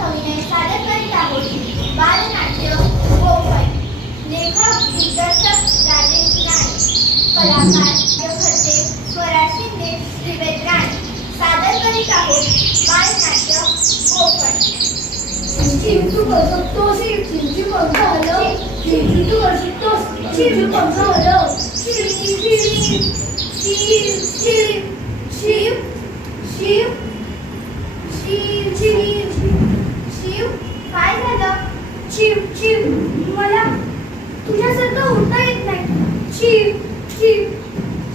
सविनय सादर करीत आहोत बालनाट्य गोफळ. लेखक दिग्दर्शक राजेश राणे, कलाकार खर्चे स्वरा शिंदे, त्रिवेद राणे. सादर करीत आहोत बालनाट्य गोफळ. चिंटू कर सकतोस, चिंटू पंख हलव, चिंटू तू कर सकतोस, चिंटू पंख हलव. शिव शिव शिव शिव शिव शिव शिव शिव शिव, काय झालं? शिव शिव मला तुझ्यासारखं उठता येत नाही. शिव शिव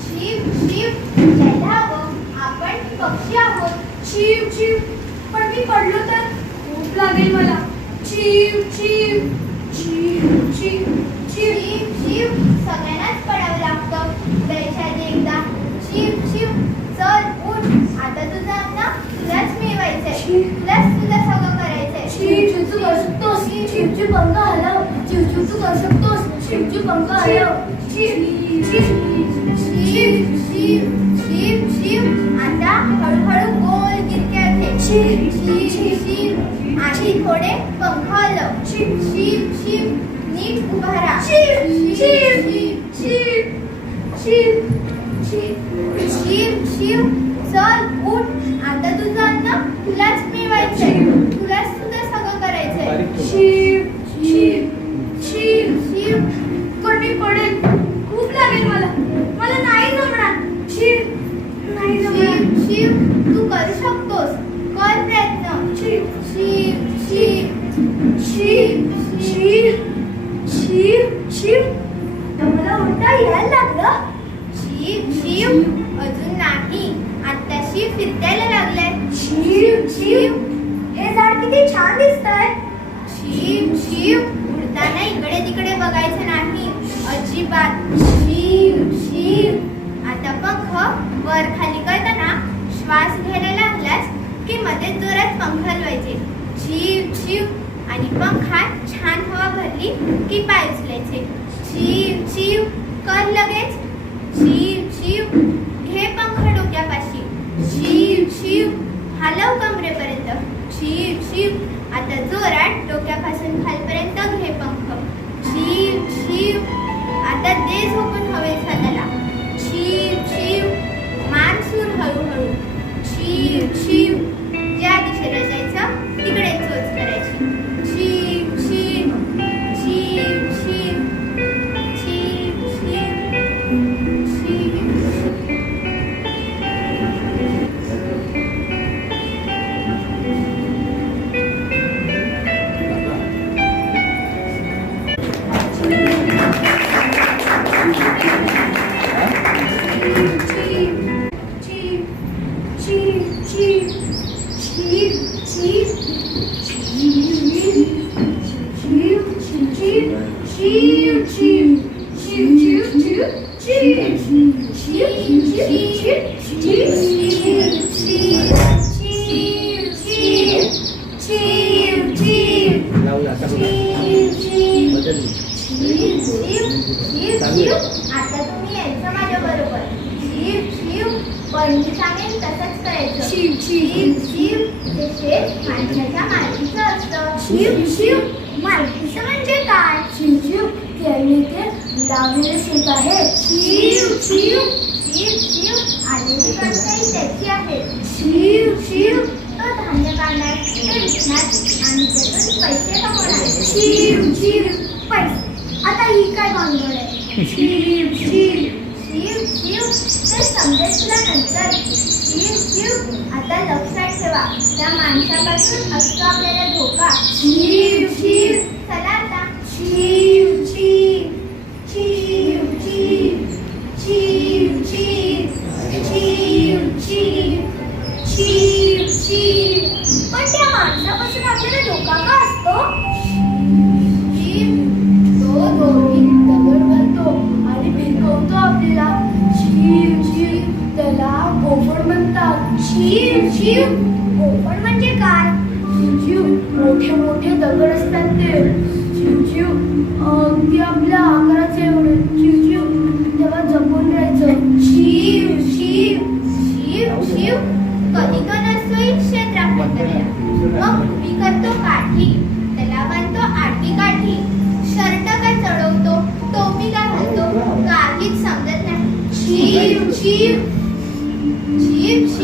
शिव शिव, जायला हवं, आपण पक्षी आहोत. शिव शिव पण मी पडलो तर भूक लागेल मला. शिव शिव शिव शिव शिव शिव शिव, सगळ्यांनाच पडावं लागतं उदयाच्या आधी एकदा. शिव शिव, चल उठ, आता तुझं अन्न तुलाच मिळवायचंय, तुला सगळं करायचंय. शिव तू कर सकतोस, शिवची पंख हलव, शिव तू कर सकतोस, शिवची पंख हलव. शिव शिव शिव शिव शिव शिव, आता हळूहळू गोल गिरक्या घे. शिव शिव शिव, आधी थोडे पंख हलव. शिव शिव शिव, नीट उभा राहा. शिव शिव शिव शिव शिव शिव शिव, चल उठ, आता तुझं अन्न तुलाच मिळवायचंय, तुलाच तुझं सगळं करायचंय. शिव शिव शिव शिव पण मी पडेल, खूप लागेल मला, मला नाही जमणार. शिव नाही जमणार. शिव शिव, तू करू शकतोस, कर प्रयत्न. शिव शिव शिव शिव शिव शिव शिव आता मला उलटा यायला लागलं. शिव शिव, अजून नाही, आत्ताशी फिरतायला लागलाय. शिव शिव हे झाड किती छान दिसतंय. शिव शिव, उडताना इकडे तिकडे बघायचं नाही अजिबात. शिव शिव, आता पंख वर खाली करताना श्वास घ्यायला लागलास की मध्ये जोरात पंख हलवायचे. शिव शिव, आणि पंखात छान हवा भरली की पाय उचलायचे. शिव शिव, कर लगेच. शिव शिव, घे पंख डोक्यापाशी. शिव शिव, हलव कमरेपर्यंत. शिव शिव, आता जोरात डोक्यापासून खालपर्यंत घे पंख. शिव शिव, आता दे झोपून हवेत हाताला. शिव शिव, मान सूर हळूहळू. शिव शिव, ज्या दिशेला जायचं तिकडे चोच करायची. शिव शिव शिव शिव शिव शिव शिव. आता तुम्ही यायचं माझ्या बरोबर. शिव शिव, पण मी सांगेन तसंच करायचं. शिव शिव शिव, हे शेत माणसाच्या मालकीचं असतं. शिव शिव, मालकीचं म्हणजे काय? शिव शिव, त्यांनी ते लावलेले शेत आहे. शिव शिव शिव शिव, आलेली कणसंही त्याची आहे. शिव शिव, तो धान्य काढणार, ते विकणार आणि त्यातून पैसे कमवणार. शिव शिव, पैसे. आता ही काय भानगड आहे? शिव शिव शिव शिव, ते समजेल तुला नंतर. शिव शिव, आता लक्षात ठेवा, त्या माणसापासून असतो आपल्याला धोका. शिव शिव, चला आता. शिव शिव शिव शिव शिव शिव शिव शिव शिव शिव. पण त्या माणसापासून आपल्याला धोका का असतो? शिव, तो दोघी दगड घालतो आणि भिरकवतो आपल्याला. शिव शिव, त्याला गोफड म्हणतात. शिव शिव, गोफड म्हणजे काय? शिव शिव, मोठे मोठे दगड असतात ते. शिव शिव, अगदी आपल्या आकाराचे एवढे. शिव शिव, तेव्हा जपून राहायचं. शिव शिव शिव शिव, कधी का नसतो क्षेत्रात. मग मी करतो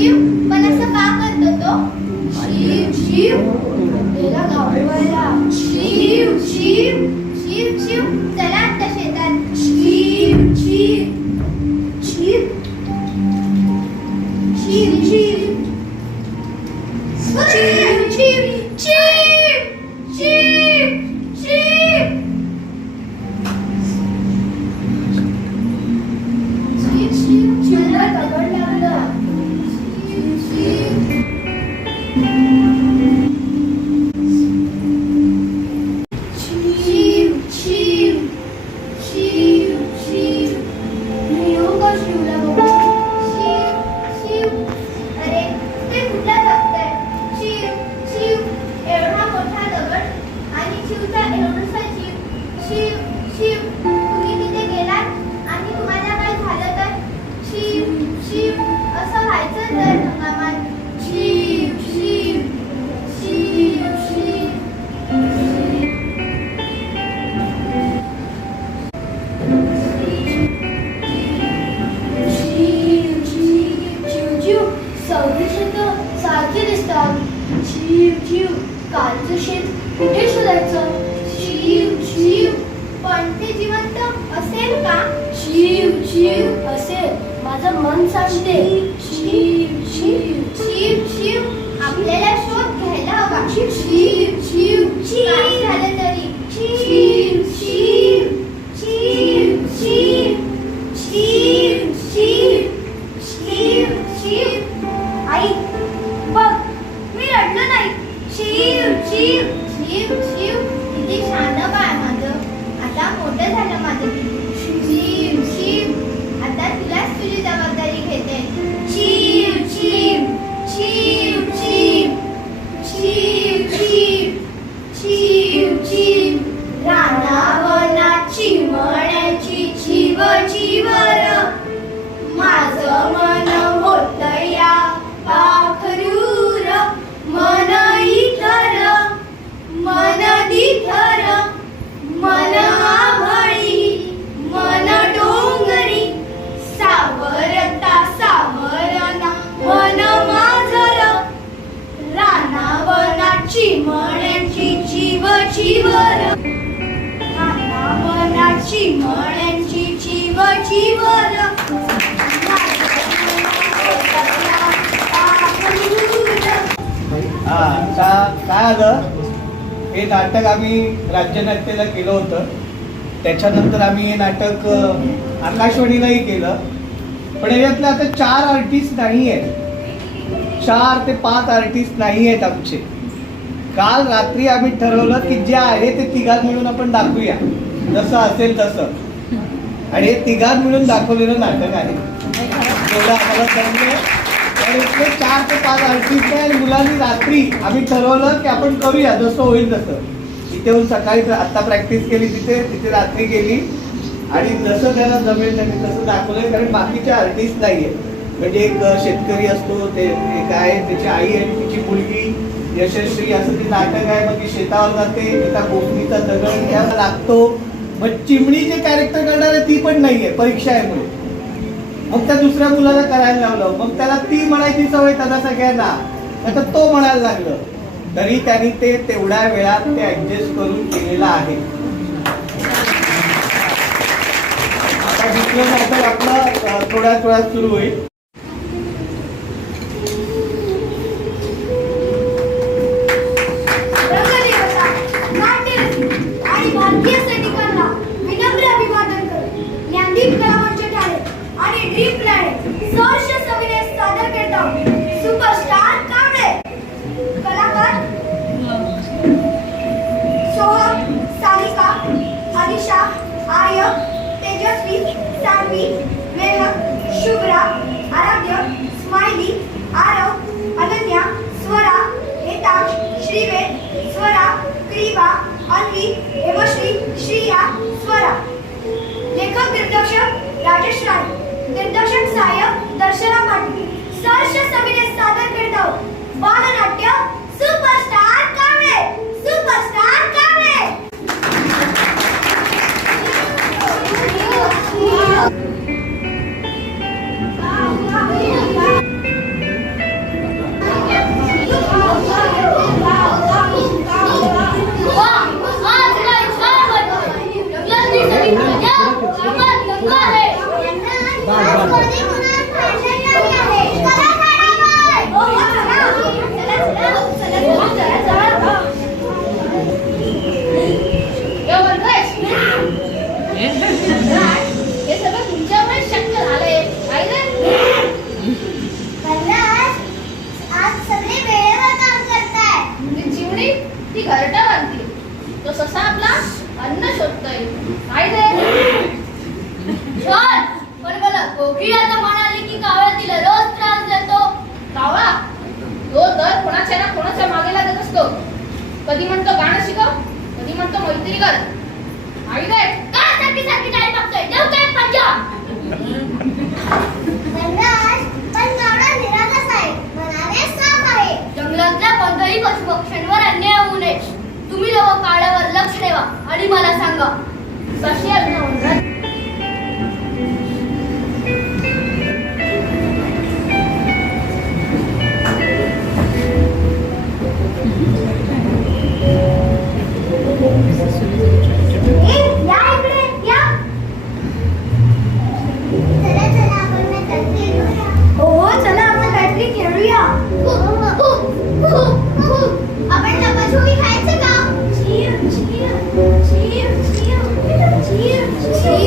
शिव पण असं का करतो तो? शिव शिव त्याला घाबरवायला. शिव शिव शिव शिव चला आता शेतात. शिव शिव शिव शिव शिव शिव शिव शिव शिव शिव शिवला दगड लागला. शिव शिव शिव शिव मी येऊ का शिवला बघू? शिव शिव अरे ते कुठला दगड? शिव शिव एवढा मोठा दगड आणि शिवचा एवढासा जीव. शिव शिव तुम्ही तिथे गेलात आणि तुम्हाला काय झालं तर? शिव शिव असं व्हायचं तर हंगामात. शिव शिव शिव शिव शिव शिव शिव सगळे शेत सारखे दिसतात. शिव शिव कालचं शेत कुठे शोधायचं? शिव शिव पण ते जिवंत असेल का? शिव शिव असेल माझं मन सांगते. शिव शिव शिव शिव आपल्याला शोध घ्यायला हवा. शिव शिव शिव काय झालं तरी. शिव शिव शिव शिव शिव शिव शिव शिव आई बघ मी रडलो नाही. शिव शिव शिव शिव किती शान बाळ माझं. आता मोठं झालं माझं. शिव शिव आता तुलाच तुझी जबाबदारी घेते. शिव शिव शिव शिव शिव शिव शिव शिव रानावनाची मण्याची जीव जीवर माझं मन होत या पाखरूर मन इतर मन दिथर मन आभळी मन डोंगरी सावरता सावरना मन माझर रानावनाची मण्याची जीव जीवर रानावनाची मण्याची जीव जीवर आता काय आलं, हे नाटक आम्ही राज्यनाट्याला केलं होतं. त्याच्यानंतर आम्ही हे नाटक आकाशवाणीलाही केलं. पण याच्यातले आता 4 आर्टिस्ट नाही आहेत. 4 ते 5 आर्टिस्ट नाही आहेत आमचे. काल रात्री आम्ही ठरवलं की जे आहे ते तिघात मिळून आपण दाखवूया, जसं असेल तसं. आणि हे तिघात मिळून दाखवलेलं नाटक आहे. एवढं आम्हाला जमलं. तर इथले 4 ते 5 आर्टिस्ट आहे. आणि मुलांनी रात्री आम्ही ठरवलं की आपण करूया जसं होईल तसं. इथे येऊन सकाळी आता प्रॅक्टिस केली, तिथे रात्री केली. आणि जसं त्याला जमेल त्यांनी तसं दाखवलंय. कारण बाकीचे आर्टिस्ट नाही आहेत. म्हणजे एक शेतकरी असतो, ते काय त्याची आई आणि तिची मुलगी यशस्वी, असं ते नाटक आहे. मग ती शेतावर जाते, तिचा कोकणीचा दगड घ्यावा लागतो. मग चिमणी जे कॅरेक्टर करणार आहे ती पण नाहीये, परीक्षा आहे म्हणून. मग त्या दुसऱ्या मुलाला करायला लावलं. मग त्याला ती म्हणायची सवय त्याला सगळ्यांना, आता तो म्हणायला लागलं. तरी त्यांनी ते तेवढ्या वेळात ते ऍडजस्ट करून केलेलं आहे. आता दुसरं नाटक आपलं थोड्या वेळात सुरू होईल. आणि भारतीय सैनिकांना विनम्र अभिवादन करत ज्ञानदीप कलामंच ठाणे आणि ड्रीम प्लॅनेट सहर्ष सविनय सादर करतात सुपरस्टार कांबळे. कलाकार सोहम, सारिका, अनिशा, आर्य, तेजस्वी, सान्वी, मेहक, शुभ्रा, आराध्य, स्माइली, आरव, अनन्या, स्वरा, हेतांश, श्रीवेद, स्वरा, क्रीबा, अन्वी, हेमश्री, श्रिया, स्वरा. लेखक दिग्दर्शक राजेश राणे. दिग्दर्शक सहाय्यक दर्शना पाटील. सहर्ष सविनय सादर करतो बालनाट्य सुपरस्टार कांबळे. सुपरस्टार कांबळे. कधी म्हणतो गाणं शिकव, कधी म्हणतो मैत्री कर. आई दे का सारखी सारखी गाडी बघतोय? देव काय पंजा? वनराज, पण गावडा निरागस आहे, मनाने साफ आहे. जंगलातल्या कोणत्याही पशुपक्ष्यांवर अन्याय होऊ नये. तुम्ही लोक काळावर लक्ष ठेवा आणि मला सांगा कशी आहे ना वनराज? या इकडे या. चला चला आपण मॅच खेळूया. हो चला आपण काहीतरी खेळूया. आपण लपाछुपी खायचं का? चीव चीव चीव चीव चीव चीव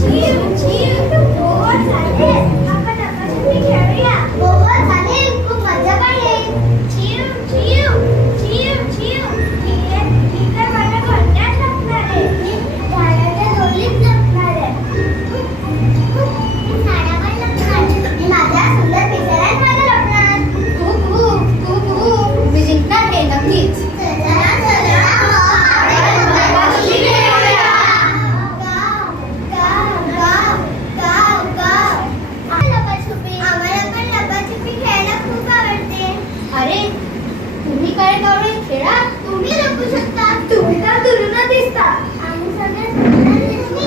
चीव चीव. हो चालेल, आपण लपाछुपी खेळूया. हो चालेल, खूप मजा पण येईल. चीव चीव चीव चीव. ही तर माझ्या घरट्यात लपणार आहे. झाडाच्या झोळीत लपणार आहे. झाडावर लपणार. माझ्या सुंदर पिसाऱ्यात माझं लपणार. मी जिंकणार हे नक्कीच. चला चला आपण लपाछुपी खेळूया. गाव गाव गाव गाव गाव. लपाछुपी. आम्हाला पण लपाछुपी खेळायला खूप आवडते. अरे तुम्ही काय कावळे खेळा. तुम्ही लपू शकता. तुम्ही तर दुरून दिसता. आम्ही सगळे सुंदर दिसतो.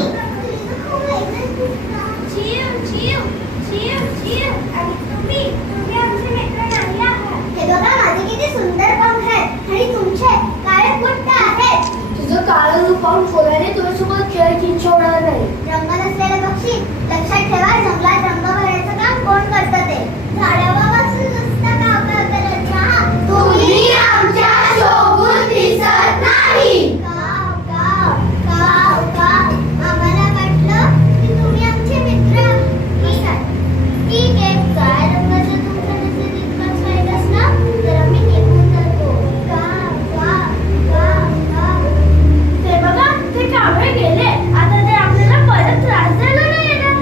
खूप वेगळं दिसता. चीव चीव चीव चीव. आणि तुम्ही आमचे मित्र नाही आहात. हे बघा माझे किती सुंदर पंख आहेत आणि तुमचे काळे बुट्ट आहेत. तुझं काळं रूप पाहून कोणाने तुझ्यासोबत खेळायची इच्छा होणार नाही. रंग नसलेले पक्षी लक्षात ठेवा. जंगलात रंग भरायचं काम कोण करतं ते? झाडावर बसून नुसतं गाव करत राहा. तुम्ही आमच्या सोबत दिसत नाही. गाव गाव गाव गाव. आम्हाला वाटलं की तुम्ही आमचे मित्र. ठीक आहे. काय रंगाचं तुमचं नसेल इतकंच माहीत असणार तर आम्ही निघून जातो. गाव गाव गाव गाव. ते बघा ते कावळे गेले. आता ते आपल्याला परत त्रास द्यायला नाही येणार.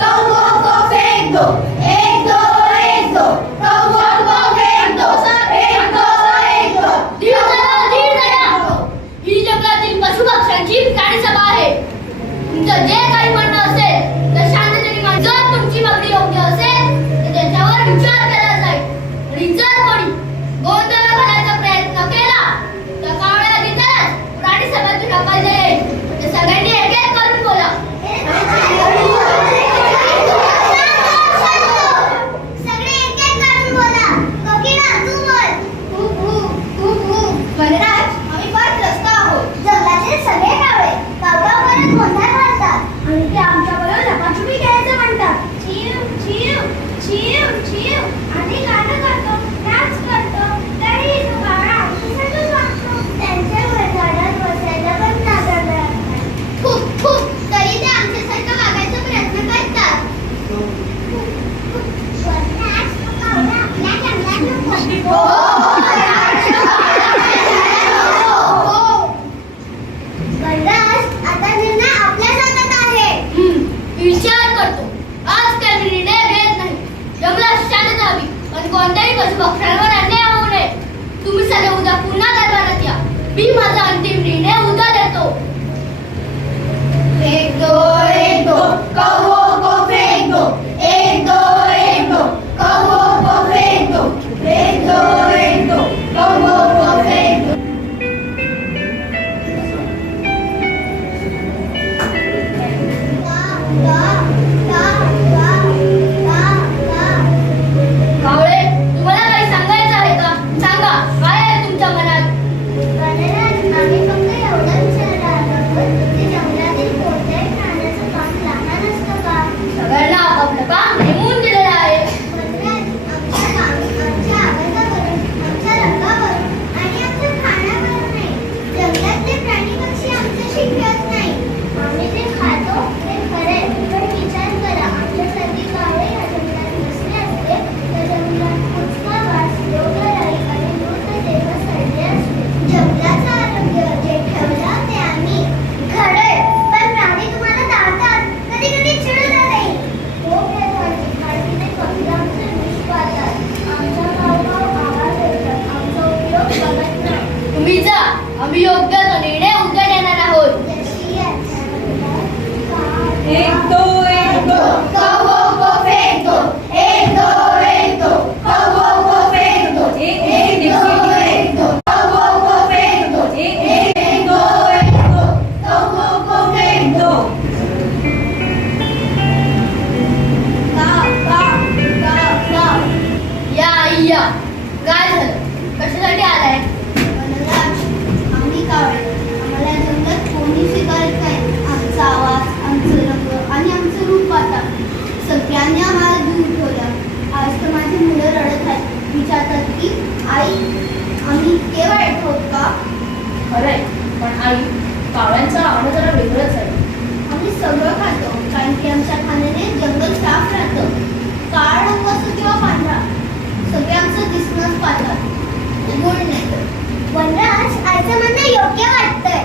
कौओं को फेंक दो, एक दो एक दो, कौओं को फेंक दो, एक दो एक दो. धीर धरा. ही जंगलातील पशुपक्ष्यांची प्राणी सभा आहे. तुमचं जे काही म्हणणं असेल तर शांततेने मांडा. जर तुमची मागणी योग्य असेल तर त्याच्यावर विचार केला जाईल. आणि जर कोणी गोंधळ घालायचा प्रयत्न केला तर कावळ्या आधीच प्राणी सभेतून हकलले जाईल. तर सगळ्यांनी एक एक करून बोला. सगळे एक एक करून बोला. कोकिळा तू बोल. वनराज, आम्ही फार त्रस्त आहोत. जंगलातील सगळे कावळे गावगाव करत गोंधळ घालतात आणि ते आमच्याबरोबर लपाछुपी खेळायचं म्हणतात. चिव चिव चिव चिव आणि गाणं करतो, डान्स करतो. तरी तो कावळा आमच्यासारखाच वागतो. त्यांच्या झाडात बसायला पण नाकारतात. खूप खूप तरी ते आमच्यासारखं वागायचा प्रयत्न करतात. वनराज, तो कावळा आपल्या जंगलात नको. वनराज, आता निर्णय आपल्या हातात आहे. विचार करतो. आज काही निर्णय घेत नाही. जंगलात शांतता हवी पण कोणत्याही पशुपक्ष्यांवर अन्याय होऊ नये. तुम्ही सगळे उद्या पुन्हा दरबारात या. मी माझा अंतिम निर्णय उद्या देतो. एक दो एक दो, कौओं को फेंक दो, एक दो एक दो, कौओं को फेंक दो, एक दो एक दो, कौओं को फेंक दो. कावळे, तुम्हाला काही सांगायचं आहे का? सांगा, काय आहे तुमच्या मनात? वनराज, आम्ही फक्त एवढं विचारलं आहोत की जंगलातील कोणत्याही प्राण्याचं काम लहान असतं का? सगळ्यांना आपापलं काम नेमून दिलेलं आहे. वनराज, आमच्या आवाजावरून, आमच्या रंगावरून आणि आमच्या खाण्यावरून नाही. जंगलातले प्राणी पक्षी आमच्याशी खेळत नाही. आम्ही जे खातो ते खरे. पण विचार करा, आमच्यासारखी कावळे या जंगलात नसले असते तर जंगलात कुचका वास, रोगराई आणि मृतदेह सडले असते. जंगलाचं आरोग्य जे ठेवलं ते आम्ही. खरे, पण प्राणी तुम्हाला धावतात, कधी कधी चिडून नाही. खूप झाडीने फक्त आमचं विष पाळतात. आमच्या गावगाव आवाज येतात. आमचा उपयोग बघत नाही. तुम्ही जा, आम्ही योग्य तो निर्णय उद्या देणार आहोत. जशी याच्या एक दो एक दो, कौओं को फेंक दो, एक दो एक दो, कौओं को फेंक दो, एक दो एक दो, कौओं को फेंक दो, एक दो एक दो, कौओं को फेंक दो. या काय झालं? कशासाठी आलाय? वनराज, आम्ही कावळे. आम्हाला जंगलात कोणी स्वीकारत नाही. आमचा आवाज, आमचं रंग आणि आमचं रूप आता सगळ्यांनी आम्हाला दूर ठेवलं. आज तर माझी मुलं रडत आहेत. विचारतात की आई, आम्ही इतके वाईट आहोत का? खरंय, पण आई, कावळ्यांचं आवडं जरा वेगळंच आहे. आम्ही सगळं खातो कारण की आमच्या खाण्याने जंगल साफ राहतं. काळा रंग असो किंवा पांढरा, सगळे आमचं दिसणंच पाहतात, गोड नाही. वनराज, आईचं म्हणणं योग्य वाटतंय.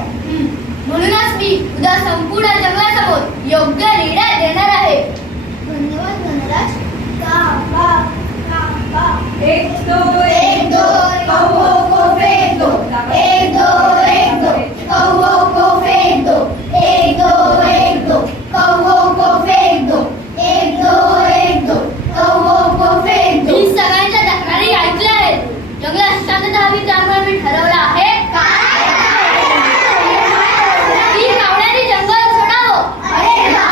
म्हणूनच मी उद्या संपूर्ण जंगलासमोर योग्य निर्णय देणार आहे. धन्यवाद वनराज. का बा का बा. एक दो एक दो, कौओं को फेंक दो, एक दो एक दो, कौओं को फेंक दो, एक दो एक दो, कौओं को फेंक दो, एक दो एक दो, कौओं को फेंक दो. मी सगळ्यांच्या तक्रारी ऐकल्या आहेत. जंगलात शांतता हवी त्यामुळे मी ठरवलं आहे की कावळ्यांनी जंगल सोडावं. अरे वा!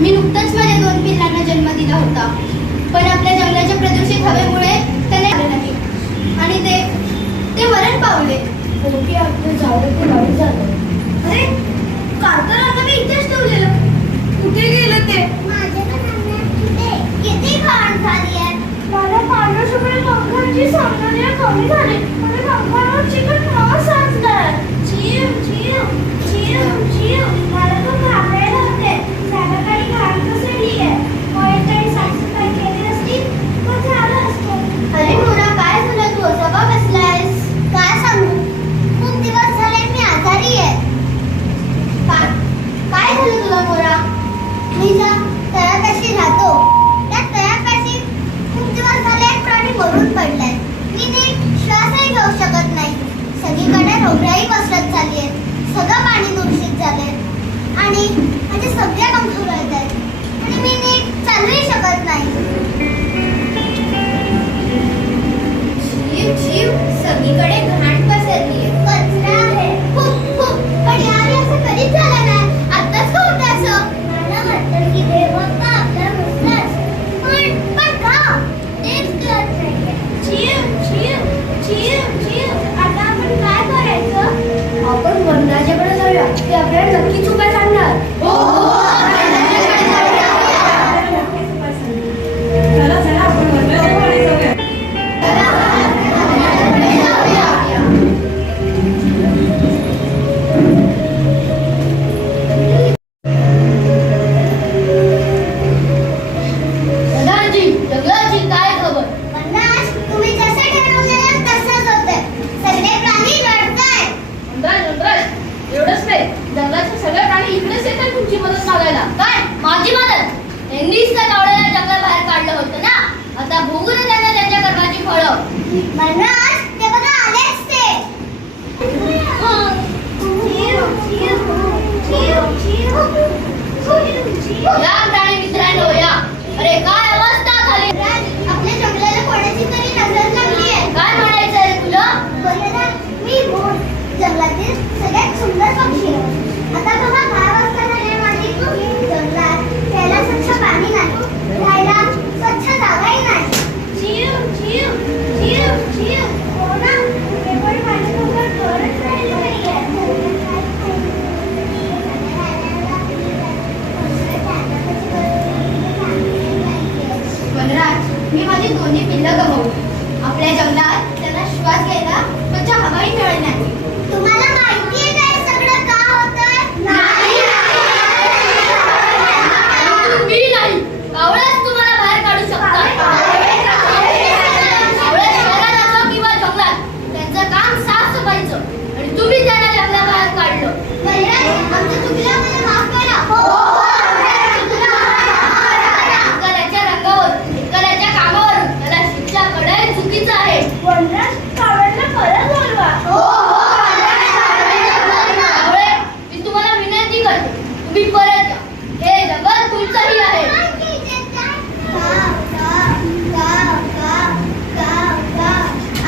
मी नुकतंच माझ्या 2 पिल्लांना जन्म दिला होता, पण आपल्या जंगलाच्या प्रदूषित हवेमुळे त्यांना आले नाही आणि ते मरण पावले. ओके, आपलं झालं ते वाईट झालं. अरे, काल तर आता मी इथेच ठेवलेलं. कुठे गेलं ते? किती घाण झाली आहे. मला पांढऱ्या शुभ्र पंखांची सौंदर्य कमी झाले आणि पंखांवर चिकट मांस साचलाय. जीव जीव जीव जीव मला तो घाबरायला होते. संध्याकाळी घाण पसरली आहे. कोणीतरी साफसफाई केली असती तर झालं असतं. अरे मोरा, काय झालं? तू असा का बसलायस? काय सांगू, खूप दिवस झाले मी आजारी आहे. काय झालं तुला मोरा? मी ज्या तळ्यापाशी राहतो त्या तळ्यापाशी खूप दिवस झाले एक प्राणी मरून पडलाय. मी नीट श्वासही घेऊ शकत नाही. सगळीकडे रोगराई पसरत चालली आहे. सगळं पाणी दूषित झालंय आणि माझे सगळे कमजोर आहेत आणि मी नीट चालूही शकत नाही. जीव जीव सगळीकडे घाण पसरली आहे. कचरा आहे खूप खूप. पण यावेळी असं कधीच झालं नाही. आत्ताच का होतं असं? मला वाटतं की देव फक्त आपला नुसताच. पण का? तेच कळत नाहीये. जीव जीव जीव जीव आता आपण काय करायचं? आपण वनराजाकडे जाऊया, ते आपल्याला नक्कीच उपाय सांगणार. हो हो, चला आपण वनराजाकडे जाऊया. दादाजी, जंगलाची काय खबर? वनराज, तुम्ही जसे ठरवलेलं तसंच होतंय. सगळे प्राणी रडतायत. वनराज, एवढंच नाही, जंगलाचे सगळे प्राणी इकडेच येतात तुमची मदत मागायला. काय? माझी मदत? यांनीच त्या कावळ्याला जंगलाबाहेर काढलं होतं ना. आता भोगू दे त्यांना त्यांच्या कर्माची फळं. वनराज, ते बघा आलेच ते. या प्राणी मित्रांनो, या. अरे काय अवस्था झाली. आपल्या जंगलाला कोणाची तरी नजर लागली आहे. काय म्हणायचं रे तुला? वनराज, मी मोर, जंगलातील सगळ्यात सुंदर पक्षी आहे. आता बघा 10 वाजता झाले माझी जंगलात प्यायला स्वच्छ पाणी नाही, राहायला स्वच्छ जागाही नाही. जीव जीव जीव जीव हो ना, ते पण माझ्यासोबत करत राहिलं नाहीये. वनराज, मी माझी दोन्ही पिल्लं गमावली. आपल्या जंगलात त्यांना श्वास घ्यायला स्वच्छ हवाही मिळत नाही. तुम्हाला माहिती आहे काय सगळं का होतंय? मी नाही, कावळ्याच तुम्हाला बाहेर काढू शकतात. कावळ्या शहरात असो किंवा जंगलात, त्यांचं काम साफसफाईचं आणि तुम्ही त्यांना जंगलाबाहेर काढलं. वनराज, आमचं चुकलं, मला माफ करा. एखाद्याच्या रंगावरून, एखाद्याच्या कामावरून त्याला शिक्षा करणं चुकीचं आहे. वनराज, कावळ्याला परत बोलवा. कावळे, मी तुम्हाला विनंती करते, तुम्ही परत या. हे जंगल तुमचंही आहे.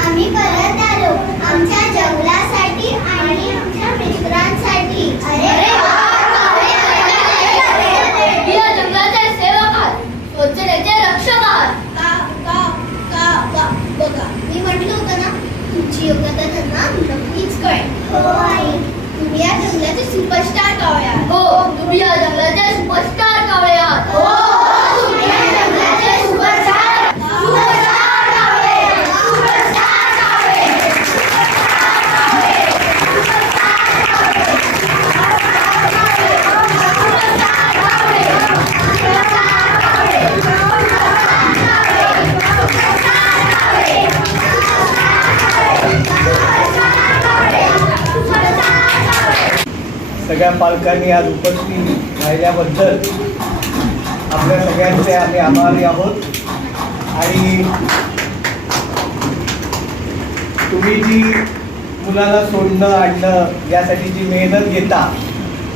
आम्ही परत आलो आमच्या जंगलासाठी आणि आमच्या मित्रांसाठी. अरे मी या जंगलाचे सेवक आहात, स्वच्छतेचे रक्षक आहात. बघा, मी म्हटलं होतं ना, तुमची योग्यता त्यांना नक्कीच कळेल. हो आई, तुम्ही या जंगलाचे सुपरस्टार कावळे आहात. हो, तुम्ही या जंगलाचे सुपरस्टार कावळे आहात. हो, तुम्ही या जंगलाचे सुपरस्टार कावळे. सगळ्या पालकांनी आज उपस्थित राहिल्याबद्दल आपल्या सगळ्यांचे आम्ही आभारी आहोत. आणि तुम्ही जी मुलाला सोडणं आणणं यासाठी जी मेहनत घेता,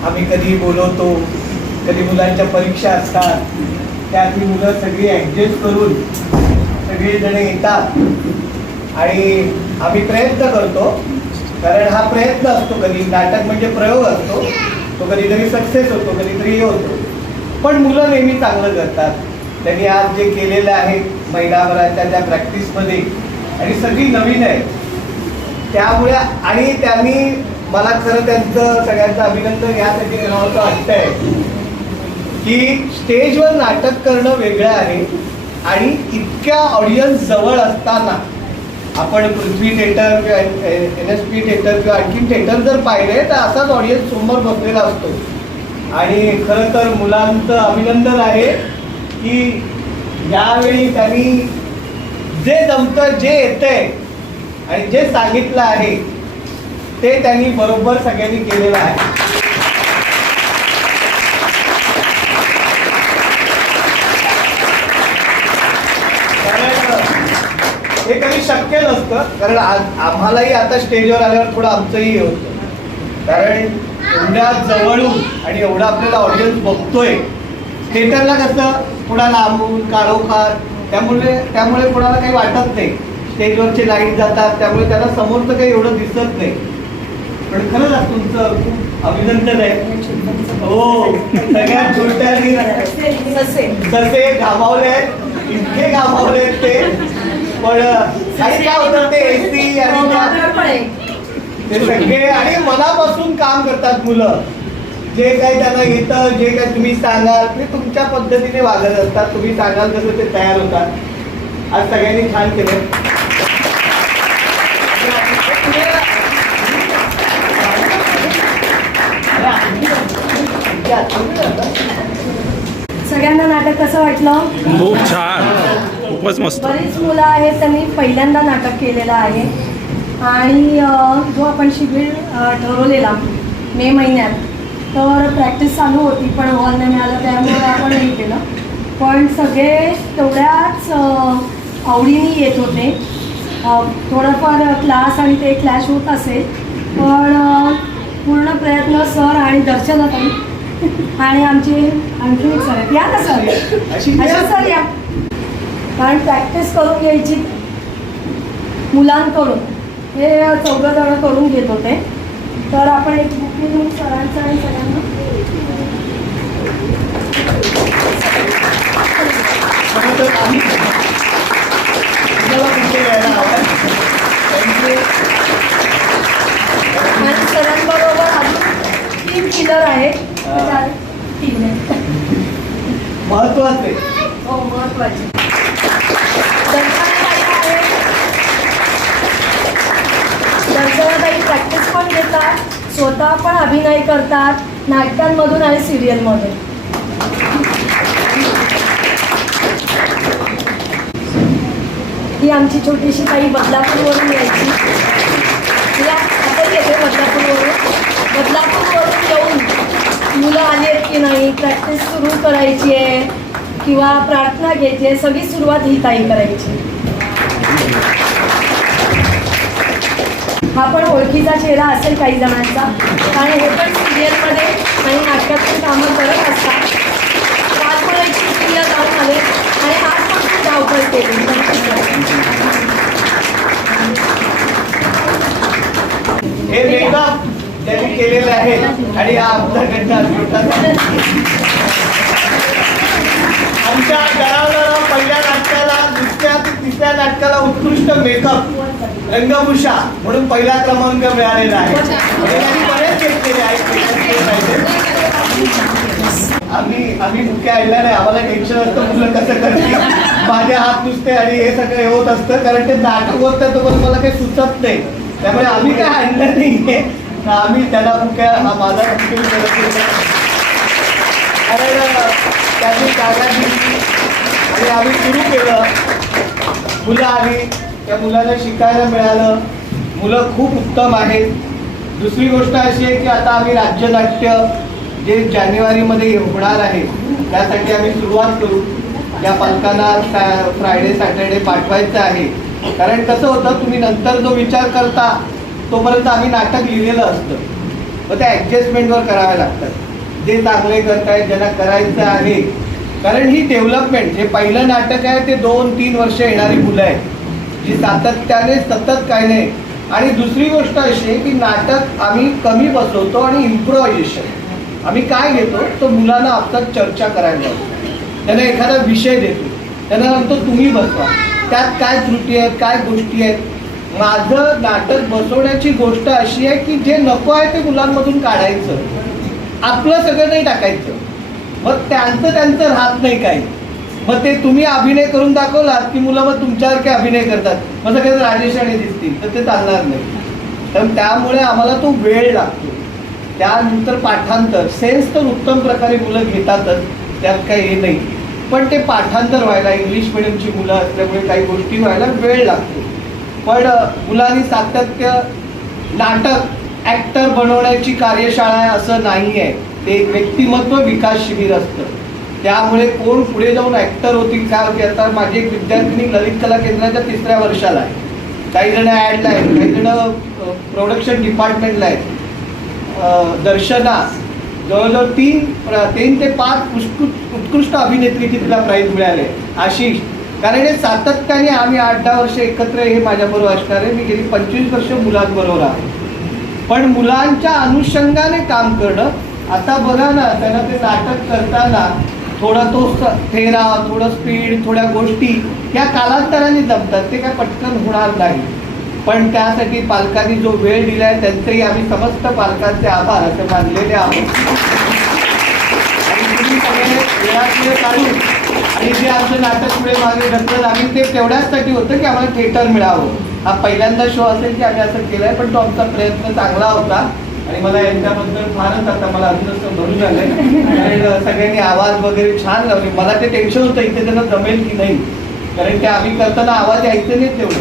आम्ही कधी बोलवतो, कधी मुलांच्या परीक्षा असतात, त्यात ही मुलं सगळी ॲडजस्ट करून सगळेजण येतात आणि आम्ही प्रयत्न करतो. कारण हा प्रयत्न असतो, कधी नाटक म्हणजे प्रयोग असतो, तो कधीतरी सक्सेस होतो, कधीतरी हे होतो. पण मुलं नेहमी चांगलं करतात. त्यांनी आज जे केलेलं आहे महिनाभराच्या त्या प्रॅक्टिसमध्ये आणि सगळी नवीन आहे त्यामुळे, आणि त्यांनी मला खरं त्यांचं सगळ्यांचं अभिनंदन यासाठी करावं वाटतंय की स्टेजवर नाटक करणं वेगळं आहे आणि इतक्या ऑडियन्स जवळ असताना आपण पृथ्वी थिएटर किंवा NSP थिएटर किंवा आणखीन थिएटर जर पाहिले तर असाच ऑडियन्स समोर बसलेला असतो. आणि खरं तर मुलांचं अभिनंदन आहे की यावेळी त्यांनी जे जमतं, जे येतंय आणि जे सांगितलं आहे ते त्यांनी बरोबर सगळ्यांनी केलेलं आहे. हे कधी शक्य नसतं, कारण आम्हालाही आता स्टेजवर आल्यावर थोडं आमचंही हे होतं, कारण एवढ्या जवळून आणि एवढा आपल्याला ऑडियन्स बघतोय. थिएटरला कसं थोडा लांबून काळोखात, त्यामुळे कोणाला काही वाटत नाही. स्टेजवरचे लाईट जातात त्यामुळे त्याला समोरचं काही एवढं दिसत नाही. पण खरंच तुमचं खूप अभिनंदन आहे. हो, सगळ्यात छोट्यानी तसे घामावले, इतके घामावले ते. पण काही काय होतं ते AC आणि ते सगळे आणि मनापासून काम करतात मुलं. जे काही त्यांना येतं, जे काही तुम्ही सांगाल ते तुमच्या पद्धतीने वागत असतात. तुम्ही सांगाल तसं ते तयार होतात. आज सगळ्यांनी छान केलं. सगळ्यांना नाटक कसं वाटलं? खूप छान, खूपच मस्त. बरीच मुलं आहेत त्यांनी पहिल्यांदा नाटक केलेलं आहे आणि जो आपण शिबिर ठरवलेला मे महिन्यात, तर प्रॅक्टिस चालू होती पण हॉल नाही मिळालं त्यामुळे आपण हे केलं. पण सगळे तेवढ्याच आवडीने येत होते. थोडंफार क्लास आणि ते क्लॅश होत असेल पण पूर्ण प्रयत्न सर आणि दर्शनाताई आणि आमचे आणखी एक सर आहेत. या ना सर, अशा सर या, कारण प्रॅक्टिस करून घ्यायची मुलांकडून. हे 14 जण करून घेत होते. तर आपण एक बुक घेऊन सरांचं आणि सगळ्यांना आणि सरांबरोबर अजून 3 किलर आहेत. 3 महत्वाचे. हो, महत्वाचे. दर्शनाताई प्रॅक्टिस पण घेतात, स्वतः पण अभिनय करतात नाटकांमधून आणि सिरियलमध्ये. ही आमची छोटीशी ताई बदलापूरवरून यायची. तिला आपण येते बदलापूरवरून येऊन मुलं आली आहेत की नाही, प्रॅक्टिस सुरू करायची आहे किंवा प्रार्थना घ्यायची आहे, सगळी सुरुवात ही ताई करायची. हा पण ओळखीचा चेहरा असेल काही जणांचा, कारण हे पण सिरियलमध्ये आणि नाटकात पण कामं करत असतात. आज पण एक शूटिंगला जाऊन आले आणि आज पण खूप धावपळ केली. हे मेकअप त्यांनी केलेलं आहे आणि हा आमच्याकडनं आमच्या घरावर पहिल्या नाटकाला, दुसऱ्या तिसऱ्या नाटकाला उत्कृष्ट मेकअप रंगभूषा म्हणून पहिला क्रमांक मिळालेला आहे. बरेच घेतलेले आहेत. आम्ही मुख्य आणला नाही, आम्हाला टेन्शन असतं मुलं कसं करतील, माझे हात नुसते आणि हे सगळं हे होत असतं, कारण ते नाटक होत नाही तोपर्यंत मला काही सुचत नाही. त्यामुळे आम्ही काय आणलं नाहीये. आम्ही त्याला मुख्य हा माझा कारण त्यांनी जागा दिली आणि आम्ही सुरू केलं. मुलं आली, त्या मुलाला शिकायला मिळालं. मुलं खूप उत्तम आहेत. दुसरी गोष्ट अशी आहे की आता आम्ही राज्यनाट्य जे जानेवारीमध्ये होणार आहे त्यासाठी आम्ही सुरुवात करू. या पालकांना फ्रायडे सॅटर्डे पाठवायचं आहे. कारण कसं होतं, तुम्ही नंतर जो विचार करता तोपर्यंत आम्ही नाटक लिहिलेलं असतं, मग त्या ॲडजस्टमेंटवर कराव्या लागतात. जे चांगले करतायत, ज्यांना करायचं आहे, कारण ही डेव्हलपमेंट, जे पहिलं नाटक आहे ते 2-3 वर्ष येणारी मुलं आहेत जी सातत्याने सतत काय नाही. आणि दुसरी गोष्ट अशी आहे की नाटक आम्ही कमी बसवतो आणि इम्प्रोव्हायझेशन आम्ही काय घेतो तर मुलांना आपल्यात चर्चा करायला लावतो, त्यांना एखादा विषय देतो, त्यांना सांगतो तुम्ही बसवा, त्यात काय त्रुटी आहेत, काय गोष्टी आहेत. माझं नाटक बसवण्याची गोष्ट अशी आहे की जे नको आहे ते मुलांमधून काढायचं, आपलं सगळं नाही टाकायचं. मग त्यांचं राहत नाही काही. मग ते तुम्ही अभिनय करून दाखवलात की मुलं मग तुमच्यासारखे अभिनय करतात, मग सगळे राजेश राणे दिसतील तर ते चालणार नाही. तर त्यामुळे आम्हाला तो वेळ लागतो. त्यानंतर पाठांतर, सेन्स तर उत्तम प्रकारे मुलं घेतातच, त्यात काही हे नाही, पण ते पाठांतर व्हायला, इंग्लिश मिडियमची मुलं असल्यामुळे काही गोष्टी व्हायला वेळ लागतो. पण मुलांनी सातत्य, नाटक ॲक्टर बनवण्याची कार्यशाळा आहे असं नाही आहे, ते एक व्यक्तिमत्व विकास शिबिर असतं. त्यामुळे कोण पुढे जाऊन ॲक्टर होतील काय होती. आता माझी एक विद्यार्थिनी ललित कला केंद्राच्या 3ऱ्या वर्षाला आहे, काही जण ॲडला आहेत, काही जण प्रोडक्शन डिपार्टमेंटला आहेत. दर्शना जवळजवळ 3 ते 5 उत्कृष्ट अभिनेत्रीची तिला प्राईज मिळाले. आशिष, कारण हे सातत्याने आम्ही 8-10 वर्ष एकत्र हे माझ्याबरोबर असणार आहे. मी गेली 25 वर्ष मुलांबरोबर आहे, पण मुलांच्या अनुषंगाने काम करणं. आता बघा ना, त्यांना ते नाटक करताना थोडा तो फेरा, थोडं स्पीड, थोड्या गोष्टी या कालांतराने जमतात, ते काय पटकन होणार नाही. पण त्यासाठी पालकांनी जो वेळ दिलाय त्यांचेही आम्ही समस्त पालकांचे आभार असे मानलेले आहोत. आणि तुम्ही सगळे वेळात वेळ काढून आणि जे आमचं नाटक पुढे मागे ढकलत आम्ही ते तेवढ्याचसाठी होतं की आम्हाला थिएटर मिळावं. हा पहिल्यांदा शो असेल की आम्ही असं केलंय, पण तो आमचा प्रयत्न चांगला होता. आणि मला यांच्याबद्दल फारच आता मला अजून भरून झालंय, कारण सगळ्यांनी आवाज वगैरे छान लावले. मला ते टेन्शन होतं इथे त्यांना जमेल की नाही, कारण ते आम्ही करताना आवाज यायचे नाही तेवढे,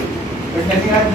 पण त्यांनी आज